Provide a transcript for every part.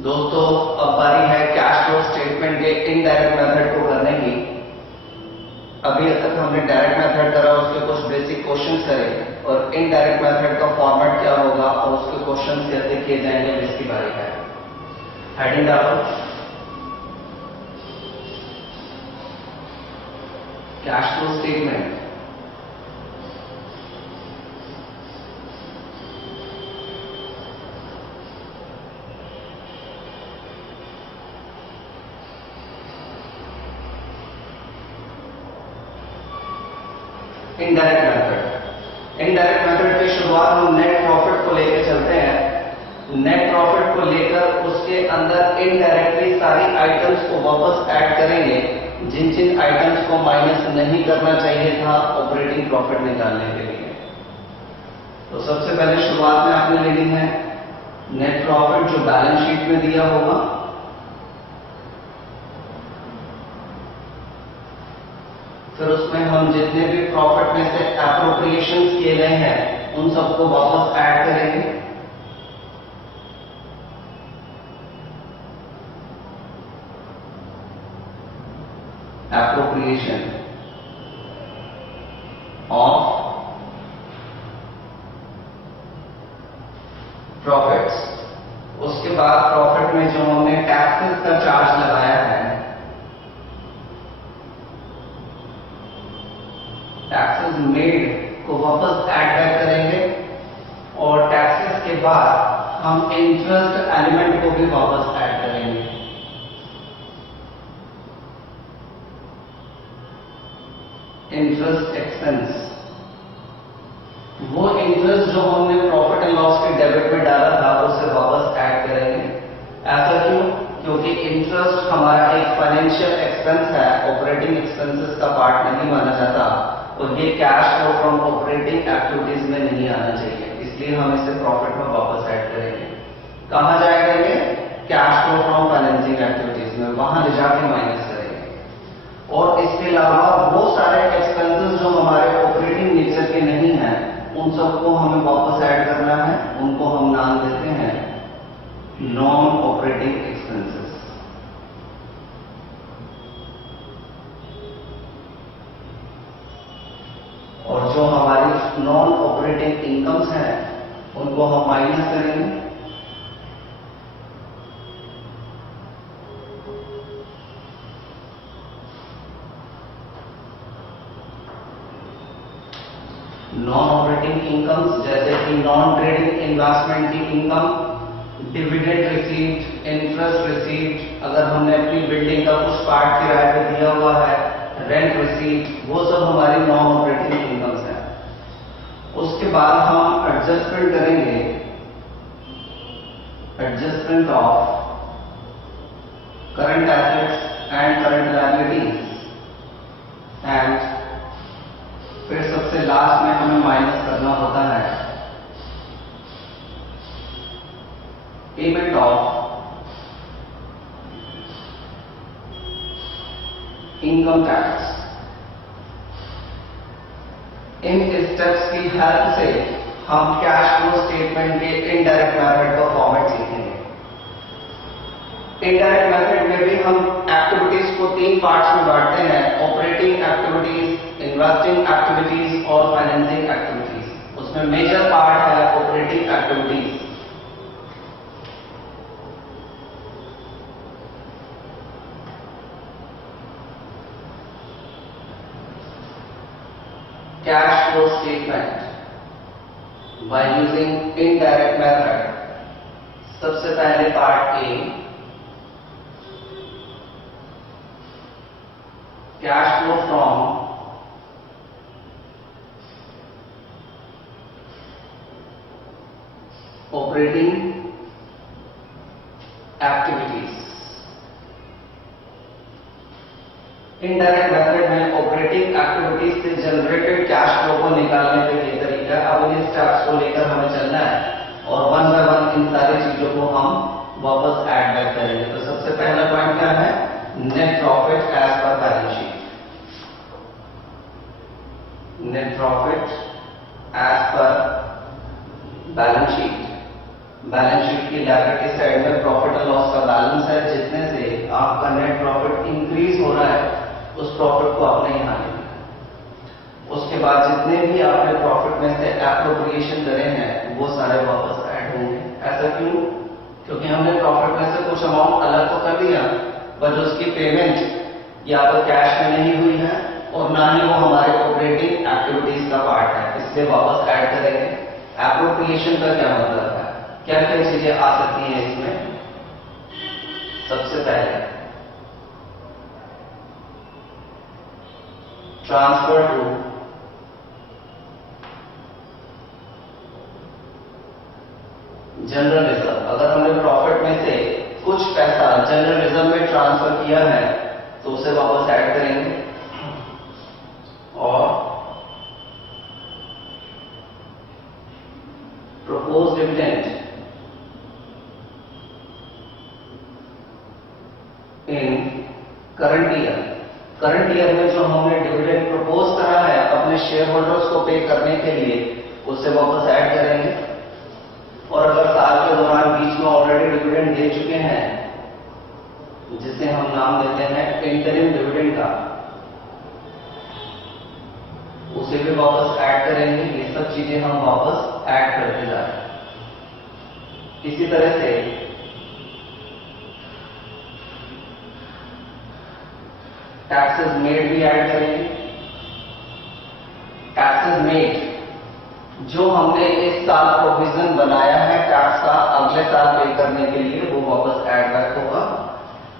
दोस्तों, अब बारी है कैश फ्लो स्टेटमेंट के इनडायरेक्ट मेथड को करने की। अभी तक हमने डायरेक्ट मेथड करा, उसके कुछ बेसिक क्वेश्चंस करे और इनडायरेक्ट मेथड का फॉर्मेट क्या होगा और उसके क्वेश्चंस कैसे किए जाएंगे, इसकी बारी है। हेडिंग डालो, cash flow statement. Indirect method की शुरुआत हम नेट प्रॉफिट को लेकर चलते हैं। नेट प्रॉफिट को लेकर उसके अंदर इनडायरेक्टली सारी आइटम्स को वापस ऐड करेंगे जिन जिन आइटम्स को माइनस नहीं करना चाहिए था ऑपरेटिंग प्रॉफिट निकालने के लिए। तो सबसे पहले शुरुआत में आपने लेनी है नेट प्रॉफिट जो बैलेंस शीट में दिया होगा। फिर उसमें हम जितने भी प्रॉफिट में से एप्रोप्रिएशन किए गए हैं उन सबको वापस ऐड करेंगे। Appropriation of profits. उसके बाद प्रॉफिट में जो हमने टैक्सेस का चार्ज लगाया है, टैक्सेस मेड को वापस ऐड बैक करेंगे और टैक्सेस के बाद हम इंटरेस्ट एलिमेंट को भी वापस ऐड करेंगे। इंटरेस्ट एक्सपेंस, वो इंटरेस्ट जो हमने प्रॉफिट एंड लॉस के डेबिट में डाला था उसे वापस ऐड करेंगे। ऐसा क्यों? क्योंकि इंटरेस्ट हमारा एक फाइनेंशियल एक्सपेंस है, ऑपरेटिंग एक्सपेंसेस का पार्ट नहीं माना जाता और ये cash flow from operating activities में नहीं आना चाहिए, इसलिए हम इसे प्रॉफिट में वापस ऐड करेंगे। कहां जाएगा ये? Cash flow from financing activities में, वहां ले जाके माइनस करेंगे। और इसके अलावा वो सारे एक्सपेंसेस जो हमारे ऑपरेटिंग नेचर के नहीं है उन सबको हमें वापस ऐड करना है। उनको हम नाम देते हैं नॉन ऑपरेटिंग एक्सपेंसेस। और जो हमारी नॉन ऑपरेटिंग इनकम्स हैं उनको हम माइनस करेंगे। नॉन ऑपरेटिंग इनकम्स जैसे कि नॉन ट्रेडिंग इन्वेस्टमेंट की income, dividend received, interest received, अगर हमने अपनी बिल्डिंग का कुछ पार्ट किराए पे दिया हुआ है, रेंट रिसीव्ड, वो सब हमारी नॉन ऑपरेटिंग इनकम्स हैं। उसके बाद हम एडजस्टमेंट करेंगे, adjustment of current assets and current liabilities, and फिर सबसे लास्ट में हमें माइनस करना होता है पेमेंट ऑफ इनकम टैक्स। इन स्टेप्स की हेल्प से हम कैश फ्लो स्टेटमेंट के इनडायरेक्ट मेथड का फॉर्मेट सीखेंगे। इनडायरेक्ट मेथड में भी हम एक्टिविटीज को 3 पार्ट्स में बांटते हैं, ऑपरेटिंग एक्टिविटीज, इन्वेस्टिंग एक्टिविटीज और फाइनेंसिंग एक्टिविटीज। उसमें मेजर पार्ट है operating activities. Cash flow statement by using indirect method। सबसे पहले part A, cash flow from operating activities. Indirect method में ऑपरेटिंग एक्टिविटीज से जनरेटेड कैश फ्लो को निकालने का ये तरीका है। अब इन स्टेप्स को लेकर हमें चलना है और वन बाय वन इन सारी चीजों को हम वापस ऐड बैक करेंगे। तो सबसे पहला पॉइंट क्या है? Net profit as per balance sheet. Net profit as per balance sheet. Balance sheet की लायबिलिटी साइड में प्रॉफिट एंड लॉस का बैलेंस है, जितने से आपका नेट प्रॉफिट इंक्रीज हो रहा है उस प्रॉफिट को आपने यहाँ लिखना है। उसके बाद जितने भी आपने प्रॉफिट में से एप्रोप्रिएशन करे हैं वो सारे वापस ऐड होंगे। ऐसा क्यों? क्योंकि हमने प्रॉफिट में से कुछ अमाउंट अलग तो कर दिया, बट उसकी पेमेंट या तो कैश में नहीं हुई है और ना ही वो हमारे ऑपरेटिंग एक्टिविटीज का पार्ट है, इसलिए वापस ऐड करेंगे। एप्रोप्रिएशन का क्या मतलब है, क्या क्या चीजें आ सकती हैं इसमें? सबसे पहले ट्रांसफर टू जनरल रिजर्व। अगर हमने प्रॉफिट में से कुछ पैसा जनरल रिजर्व में ट्रांसफर किया है तो उसे वापस ऐड करेंगे। और propose dividend in current year. Current year में जो हमने डिविडेंड प्रपोज करा है अपने शेयर होल्डर्स को पे करने के लिए, उसे वापस ऐड करेंगे। और अगर साल के दौरान बीच में ऑलरेडी डिविडेंड दे चुके हैं, जिसे हम नाम देते हैं इंटरिम डिविडेंड का, उसे भी वापस ऐड करेंगे। ये सब चीजें हम वापस ऐड करते जा रहे हैं। इसी तरह से टैक्सेस मेड भी ऐड करेंगे। टैक्सेस मेड जो हमने इस साल प्रोविजन बनाया है टैक्स का अगले साल पे करने के लिए, वो वापस ऐड बैक होगा।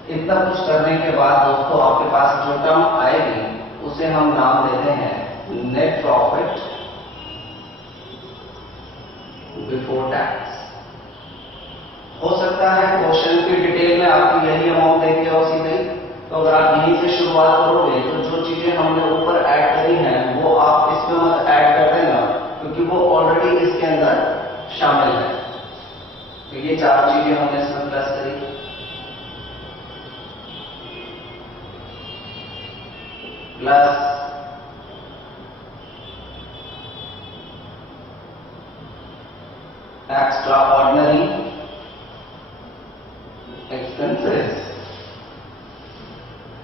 इतना कुछ करने के बाद दोस्तों आपके पास जो टर्म आएगी उसे हम नाम देते हैं नेट प्रॉफिट बिफोर टैक्स। हो सकता है क्वेश्चन की डिटेल में आपको यही अमाउंट देखे और सीधे, तो अगर आप यहीं से शुरुआत करोगे तो जो चीजें हमने ऊपर ऐड करी हैं वो आप इसमें मत ऐड कर देना, क्योंकि वो ऑलरेडी इसके अंदर शामिल है। तो ये चार चीजें हमने इसमें प्लस करी। Plus extra ordinary expenses.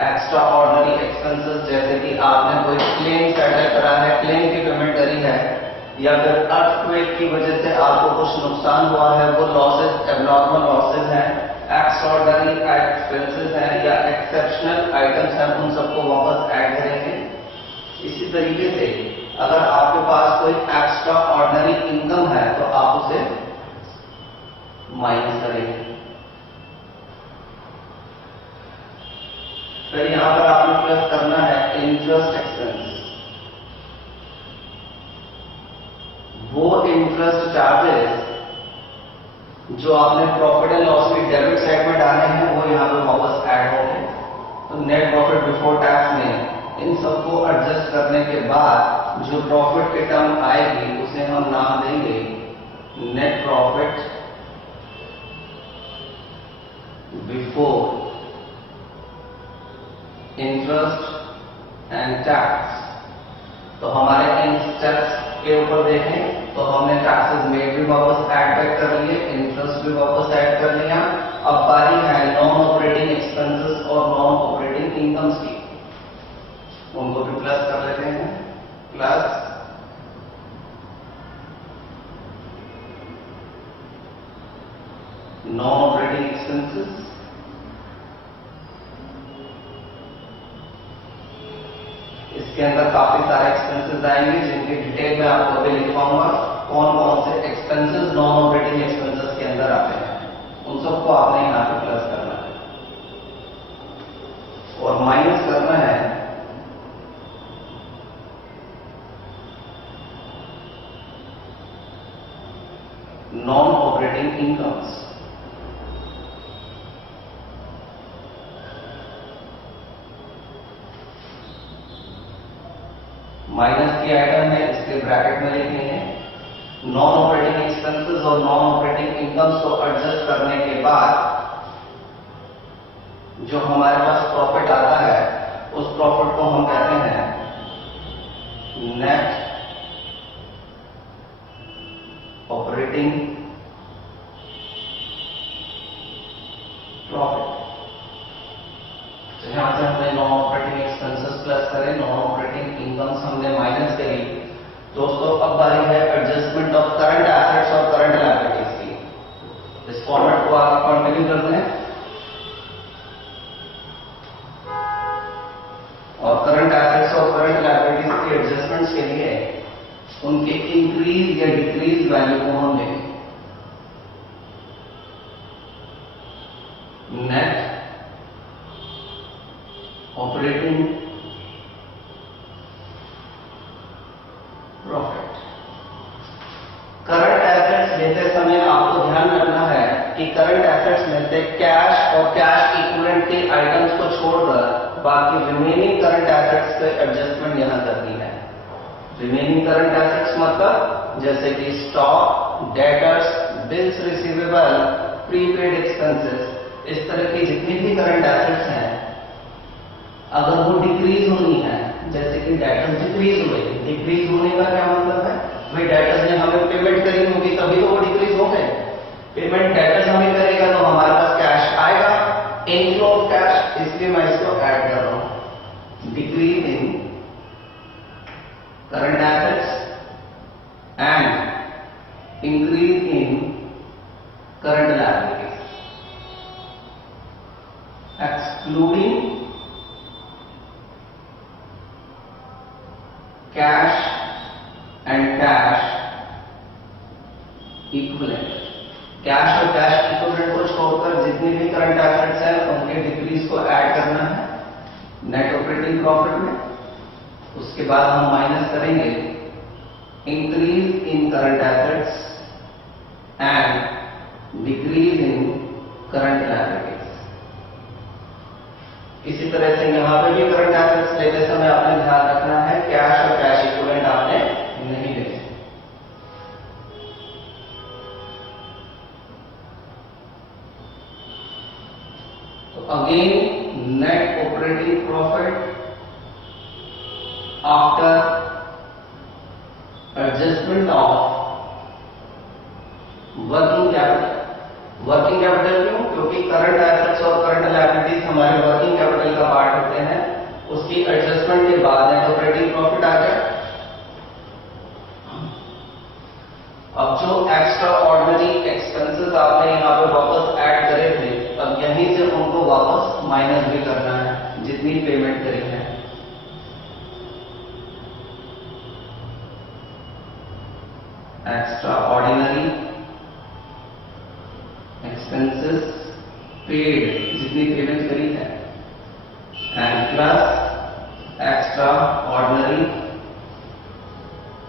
Extra ordinary expenses जैसे कि आपने कोई क्लेम सेटल करा है, क्लेम की पेमेंट करी है, या फिर अर्थक्वेक की वजह से आपको कुछ नुकसान हुआ है, वो लॉसेज एबनॉर्मल लॉसेज हैं, एक्स्ट्राऑर्डिनरी एक्सपेंसेस हैं या एक्सेप्शनल आइटम्स हैं, उन सबको वापस ऐड करेंगे। इसी तरीके से अगर आपके पास कोई एक्स्ट्रा ऑर्डिनरी इनकम है तो आप उसे माइनस करेंगे। फिर यहां पर आपने प्लस करना है इंटरेस्ट एक्सपेंस। वो इंटरेस्ट चार्जेस जो आपने प्रॉफिट एंड लॉस की डेबिट साइड में डाले हैं वो यहां पे वापस ऐड होंगे। तो नेट प्रॉफिट बिफोर टैक्स में इन सबको एडजस्ट करने के बाद जो प्रॉफिट की टर्म आएगी उसे हम नाम देंगे net profit before interest and tax. तो हमारे इन स्टेप्स के ऊपर देखें तो हमने टैक्सेस मेड भी वापस ऐड बैक कर लिए, इंटरेस्ट भी वापस ऐड कर लिया। अब बारी है नॉन ऑपरेटिंग एक्सपेंसेस और नॉन ऑपरेटिंग इनकम्स की, उनको भी प्लस कर लेते हैं। प्लस नॉन ऑपरेटिंग एक्सपेंसेस, इसके अंदर काफी सारे एक्सपेंसेस आएंगे जिनकी डिटेल में आपको अभी लिखवाऊंगा। कौन कौन से एक्सपेंसेस नॉन ऑपरेटिंग एक्सपेंसेस के अंदर आते हैं, उन सबको आपने यहां पे प्लस करना है और माइनस करना है नॉन ऑपरेटिंग इनकम्स। माइनस की आइटम है, इसके ब्रैकेट में लिखेंगे नॉन ऑपरेटिंग एक्सपेंसेस और नॉन ऑपरेटिंग इनकम्स को एडजस्ट करने के बाद जो हमारे पास प्रॉफिट आता है उस प्रॉफिट को हम कहते हैं नेट ऑपरेटिंग उनके इंक्रीज या डिक्रीज वैल्यू को हम लेंगे। Net operating profit. Current assets लेते समय आपको ध्यान रखना है कि करंट एसेट्स में से कैश और कैश इक्विवेलेंट के आइटम्स को छोड़कर बाकी रिमेनिंग करंट एसेट्स पे एडजस्टमेंट यहां करनी है। रिमेनिंग करंट एसेट्स मतलब जैसे कि stock, debtors, bills receivable, prepaid expenses, इस तरह की जितनी भी करंट एसेट्स हैं, अगर वो डिक्रीज होनी है, जैसे कि डेटर्स डिक्रीज हुए, डिक्रीज होने का क्या मतलब है, भाई डेटर्स ने हमें पेमेंट करी होगी तभी तो वो डिक्रीज हो गए। पेमेंट डेटर्स हमें करेगा तो हमारे पास कैश आएगा, इनफ्लो ऑफ कैश, इसलिए मैं इसको ऐड कर रहा हूं। Decrease in current assets and increase in current liabilities, excluding cash and cash equivalent. Cash और कैश इक्विवेलेंट को छोड़कर जितने भी करंट एसेट्स हैं उनके डिक्रीज को ऐड करना है नेट ऑपरेटिंग प्रॉफिट में। उसके बाद हम माइनस करेंगे increase in current assets and decrease in current liabilities. इसी तरह से यहां पे भी करंट एसेट्स लेते समय आपने ध्यान रखना है कैश और कैश इक्विवेलेंट आपने नहीं लेने। तो again net operating profit after adjustment of working capital. Working capital क्यों? क्योंकि करंट एसेट्स और करंट लायबिलिटीज हमारे वर्किंग कैपिटल का पार्ट होते हैं। उसकी एडजस्टमेंट के बाद नेट ऑपरेटिंग प्रॉफिट आ जाए। अब जो एक्स्ट्रा ऑर्डिनरी एक्सपेंसेस आपने यहां पे वापस ऐड करे थे, अब यहीं से उनको वापस माइनस भी करना है जितनी पेमेंट करी है। एक्स्ट्रा ऑर्डिनरी एक्सपेंसेस पेड, जितनी पेमेंट करी है, and plus extra ordinary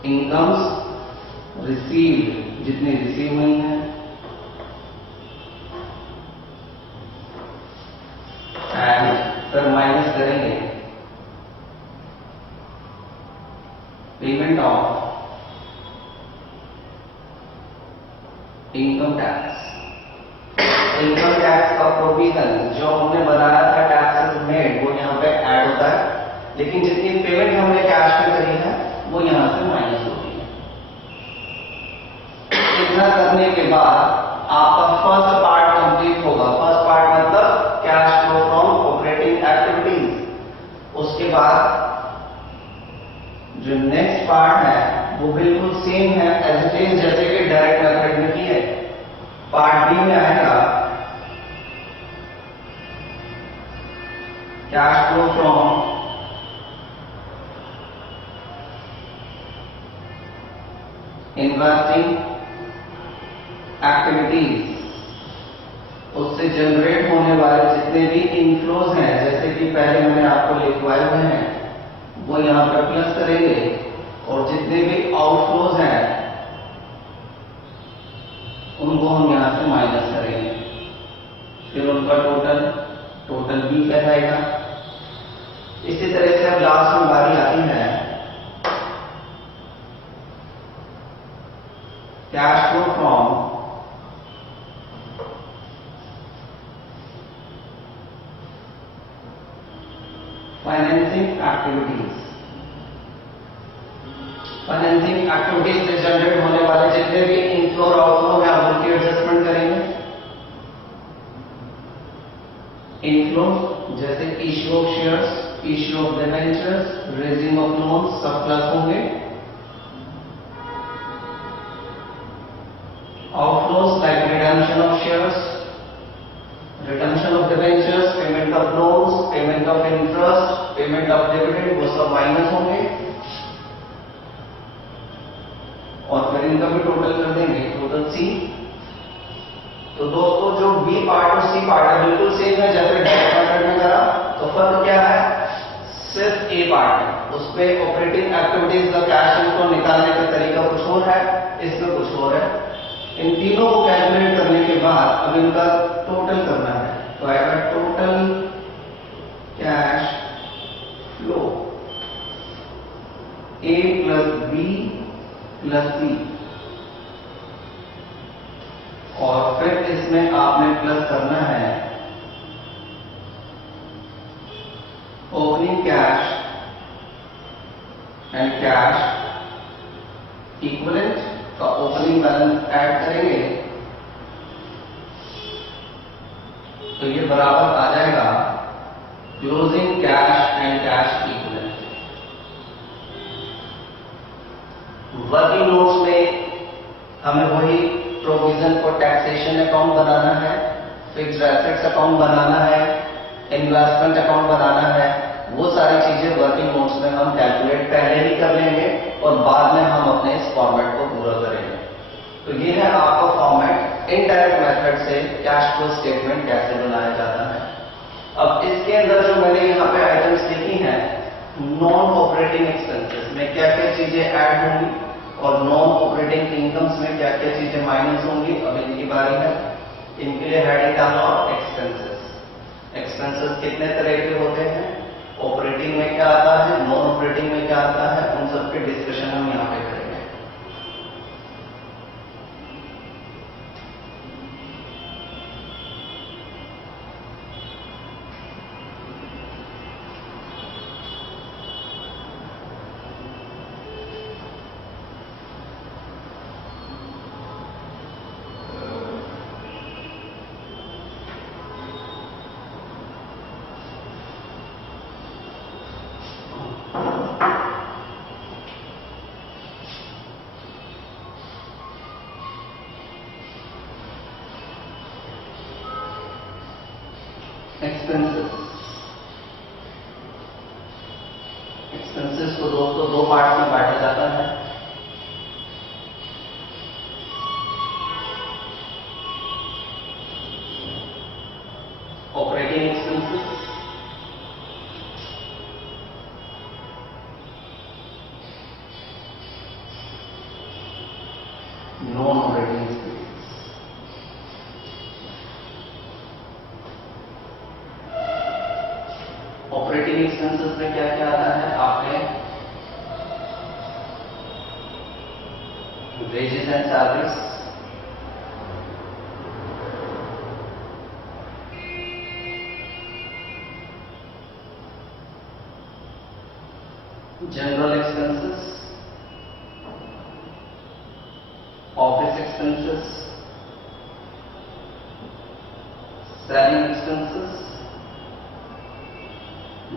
incomes received, जितनी रिसीव हुई है, एंड फिर माइनस करेंगे payment of income tax. Income tax का प्रोविजन जो हमने बनाया था टैक्सेस मेड, वो यहाँ पे ऐड होता है, लेकिन जितनी पेमेंट हमने कैश में करी है वो यहाँ से माइनस होती है। इतना करने के बाद आपका फर्स्ट पार्ट कंप्लीट होगा। फर्स्ट पार्ट मतलब cash flow from operating activities. उसके बाद जो नेक्स्ट पार्ट है वो बिल्कुल सेम है एज इट इज जैसे कि डायरेक्ट मेथड में किए। पार्ट बी में आएगा cash flow from investing activities. उससे जनरेट होने वाले जितने भी इनफ्लोज हैं, जैसे कि पहले मैंने आपको लिखवाए हुए हैं, वो यहां पर प्लस करेंगे, और जितने भी आउटफ्लोज हैं उनको हम यहां से माइनस करेंगे। फिर उनका टोटल बी कहलाएगा। इसी तरह से अब लास्ट में बारी आती है cash flow from financing activities. Financing activities से जनरेट होने वाले जितने भी इनफ्लो और आउटफ्लो हैं हम उनकी एडजस्टमेंट करेंगे। इनफ्लो जैसे issue of shares, issue of debentures, raising of loan, सब प्लस होंगे। Outflows like redemption of shares, redemption of debentures, payment of loans, payment of interest, payment of dividend, वो सब माइनस होंगे। और फिर इनका भी टोटल कर देंगे, टोटल सी। तो दोस्तों जो बी पार्ट और सी पार्ट है बिल्कुल सेम है जैसे डायरेक्ट मेथड में करा। तो फर्क क्या है, सिर्फ ए पार्ट है, उसमें ऑपरेटिंग एक्टिविटीज का कैश इनको निकालने का तरीका कुछ और है, इसमें कुछ और है। इन तीनों को कैलकुलेट करने के बाद अब इनका टोटल करना है, तो आएगा टोटल कैश फ्लो ए प्लस बी प्लस सी, और फिर इसमें आपने प्लस करना है opening cash and cash equivalent का ओपनिंग बैलेंस ऐड करेंगे तो ये बराबर आ जाएगा closing cash and cash equivalent. Working notes में हमें वही प्रोविजन फॉर टैक्सेशन अकाउंट बनाना है, फिक्स्ड एसेट्स अकाउंट बनाना है, इन्वेस्टमेंट अकाउंट बनाना है, वो सारी चीजें वर्किंग नोट्स में हम कैलकुलेट पहले ही कर लेंगे और बाद में हम अपने इस फॉर्मेट को पूरा करेंगे। तो ये है आपका फॉर्मेट इनडायरेक्ट मेथड से कैश फ्लो स्टेटमेंट कैसे बनाया जाता है। अब इसके अंदर जो मैंने यहाँ पे आइटम्स लिखी हैं, नॉन ऑपरेटिंग एक्सपेंसेस में क्या क्या चीजें ऐड होंगी और नॉन ऑपरेटिंग इनकम्स में क्या क्या चीजें माइनस होंगी, अब इनकी बारी है। इनके लिए हेडिंग डालना और एक्सपेंसेस। एक्सपेंसेस कितने तरह के होते हैं, ऑपरेटिंग में क्या आता है, नॉन ऑपरेटिंग में क्या आता है, उन सबके डिस्कशन हम यहाँ पे करेंगे। एक्सपेंसेस को दोस्तों दो पार्ट में बांटा जाता है। Operating expenses, non operating expenses. Operating expenses में क्या क्या आता है, आपने wages and salaries, general expenses, office expenses, selling expenses,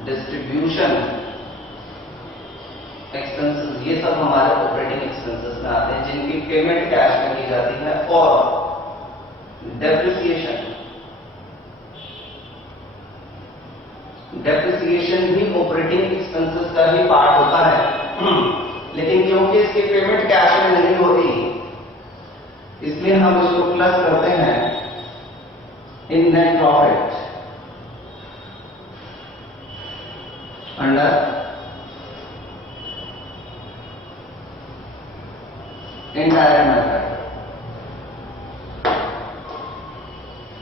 distribution expenses, ये सब हमारे ऑपरेटिंग एक्सपेंसेस में आते हैं जिनकी पेमेंट कैश में की जाती है। और डेप्रिसिएशन भी ऑपरेटिंग एक्सपेंसेस का ही पार्ट होता है, लेकिन क्योंकि इसकी पेमेंट कैश में नहीं होती इसलिए हम इसको प्लस करते हैं इन net profit under indirect method.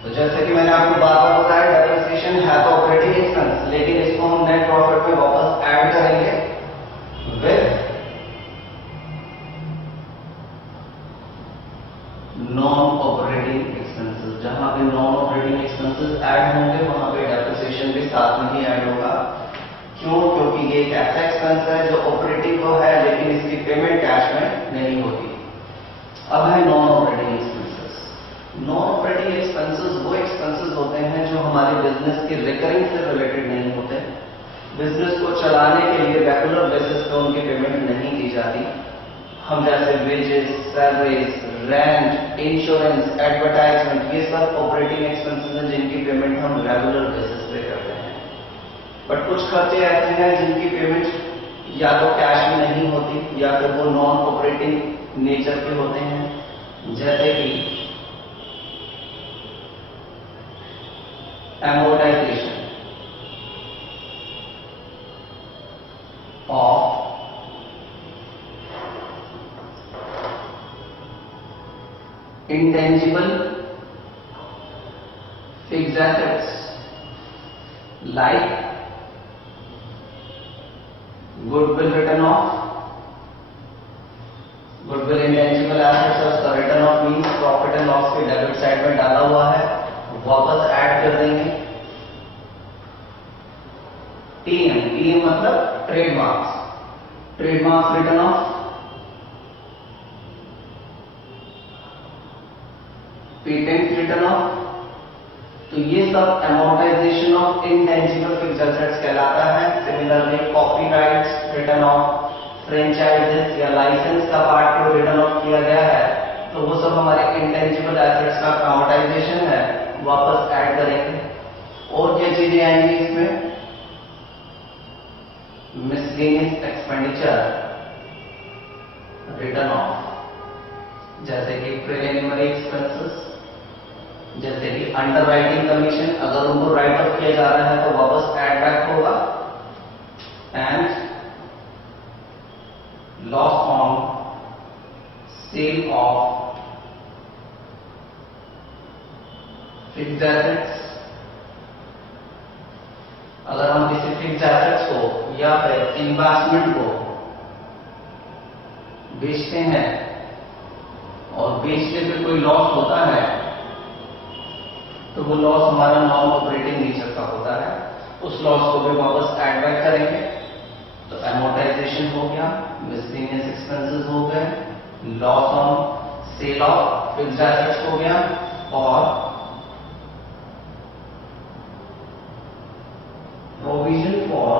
तो जैसे कि मैंने आपको बार बार बताया, डेप्रिसिएशन है तो ऑपरेटिंग एक्सपेंस, लेकिन इसको हम नेट प्रॉफिट में वापस ऐड करेंगे विद नॉन ऑपरेटिंग एक्सपेंसेस। जहां पे नॉन ऑपरेटिंग एक्सपेंसेस ऐड होंगे वहां पे डेप्रिसिएशन भी साथ में ही ऐड होगा। क्यों? क्योंकि ये एक ऐसा एक्सपेंस है जो ऑपरेटिंग तो है लेकिन इसकी पेमेंट कैश में नहीं होती। अब है non operating expenses. Non operating expenses वो एक्सपेंसेस होते हैं जो हमारे बिजनेस की रिकरिंग से रिलेटेड नहीं होते। बिजनेस को चलाने के लिए रेगुलर बेसिस पे उनकी पेमेंट नहीं की जाती। हम जैसे wages, salaries, rent, insurance, advertisement, ये सब ऑपरेटिंग एक्सपेंसेस हैं जिनकी पेमेंट हम रेगुलर बेसिस पे करते हैं। बट कुछ खर्चे ऐसे हैं जिनकी पेमेंट या तो कैश में नहीं होती या फिर वो नॉन ऑपरेटिंग नेचर के होते हैं, जैसे कि amortization of intangible fixed assets like goodwill written off. Goodwill intangible assets और उसका written off means profit and loss के डेबिट साइड में डाला हुआ है, वापस ऐड कर देंगे। टीएम मतलब trademarks return of, patent return of. तो ये सब amortisation of intangible fixed assets कहलाता है। Similarly copyrights return of, franchises या लाइसेंस का पार्ट को रिटर्न ऑफ किया गया है, तो वो सब हमारे इंटेंजिबल एसेट्स का अमोर्टाइजेशन है, वापस ऐड करेंगे। और क्या चीजें आएंगी इसमें? मिसलेनियस एक्सपेंडिचर रिटर्न ऑफ, जैसे कि प्रिलिमिनरी एक्सपेंसेस, जैसे कि अंडरराइटिंग कमीशन, अगर उनको राइट ऑफ किया जा रहा है तो वापस ऐड बैक होगा। And loss on sale of fixed assets, अगर हम किसी फिक्स्ड एसेट्स को या फिर इन्वेस्टमेंट को बेचते हैं और बेचने पे कोई लॉस होता है, तो वो लॉस हमारा नॉन ऑपरेटिंग नेचर का होता है, उस लॉस को भी वापस ऐड बैक करेंगे। तो अमोर्टाइजेशन हो गया, मिसलेनियस एक्सपेंसेस हो गए, loss on sale of fixed assets हो गया, और provision for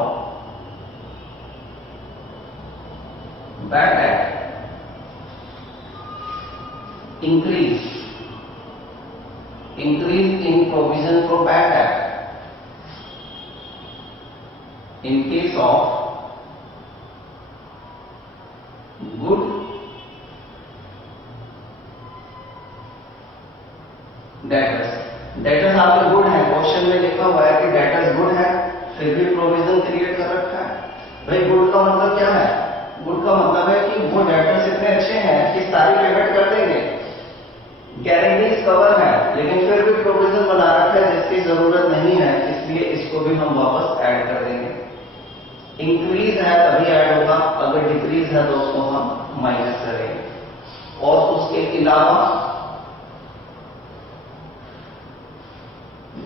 bad debt increase in provision for bad debt in case of good debtors। Debtors आपके गुड है, क्वेश्चन में लिखा हुआ है कि डेटर्स गुड है, फिर भी प्रोविजन क्रिएट कर रखा है। भाई गुड का मतलब क्या है? गुड का मतलब है कि वो डेटर्स इतने अच्छे हैं कि सारी पेमेंट कर देंगे, गारंटीज कवर है, लेकिन फिर भी प्रोविजन बना रखा है जिसकी जरूरत नहीं है, इसलिए इसको भी हम वापस ऐड कर देंगे। इंक्रीज है तभी ऐड होगा, अगर डिक्रीज है तो उसको हम माइनस करेंगे। और उसके अलावा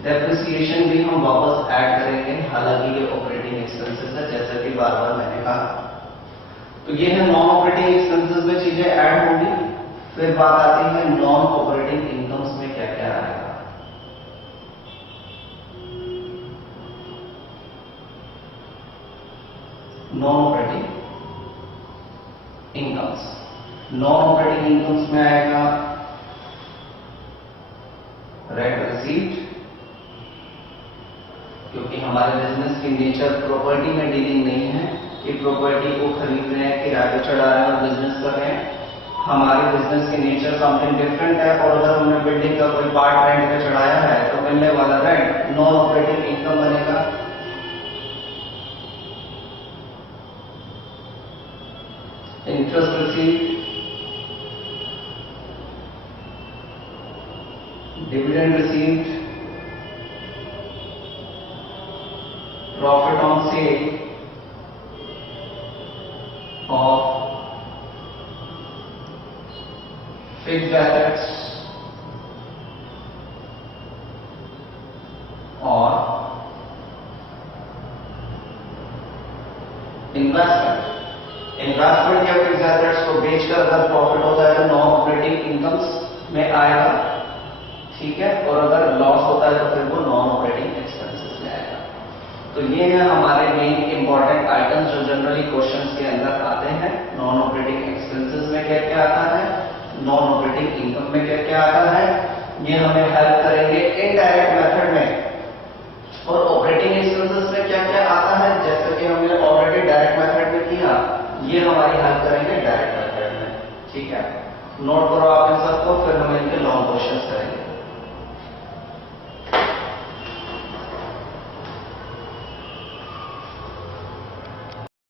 डेप्रिसिएशन भी हम वापस ऐड करेंगे, हालांकि ये ऑपरेटिंग एक्सपेंसेस है, जैसा कि बार बार मैंने कहा। तो ये है नॉन ऑपरेटिंग एक्सपेंसेस में चीजें ऐड होंगी। फिर बात आती है नॉन ऑपरेटिंग इनकम्स में क्या क्या आएगा। Non operating incomes, non operating incomes में आएगा रेंट रिसीव्ड, क्योंकि हमारे बिजनेस की नेचर प्रॉपर्टी में डीलिंग नहीं है कि प्रॉपर्टी को खरीद रहे हैं, किराए पे चढ़ा रहे हैं और बिजनेस कर रहे हैं। हमारे बिजनेस की नेचर समथिंग डिफरेंट है, और अगर हमने बिल्डिंग का कोई पार्ट रेंट पे चढ़ाया है तो मिलने वाला रेंट नॉन ऑपरेटिंग इनकम बनेगा। Interest received, dividend received, profit on sale of fixed assets और इन्वेस्टमेंट। इन्वेस्टमेंट या फिक्स्ड एसेट्स को बेचकर अगर प्रॉफिट होता है तो नॉन ऑपरेटिंग इनकम्स में आएगा, ठीक है, और अगर लॉस होता है तो फिर वो नॉन ऑपरेटिंग एक्सपेंसेस में आएगा। तो ये है हमारे मेन इंपॉर्टेंट आइटम्स जो जनरली क्वेश्चंस के अंदर आते हैं। नॉन ऑपरेटिंग एक्सपेंसेस में क्या क्या आता है, नॉन ऑपरेटिंग इनकम में क्या क्या आता है, ये हमें हेल्प करेंगे इनडायरेक्ट मेथड में। और ऑपरेटिंग एक्सपेंसेस में क्या क्या आता है, जैसे कि हमने ऑलरेडी डायरेक्ट मेथड में किया ठीक है, नोट करो आप इन सबको, फिर हम इनके लॉन्ग क्वेश्चंस करेंगे।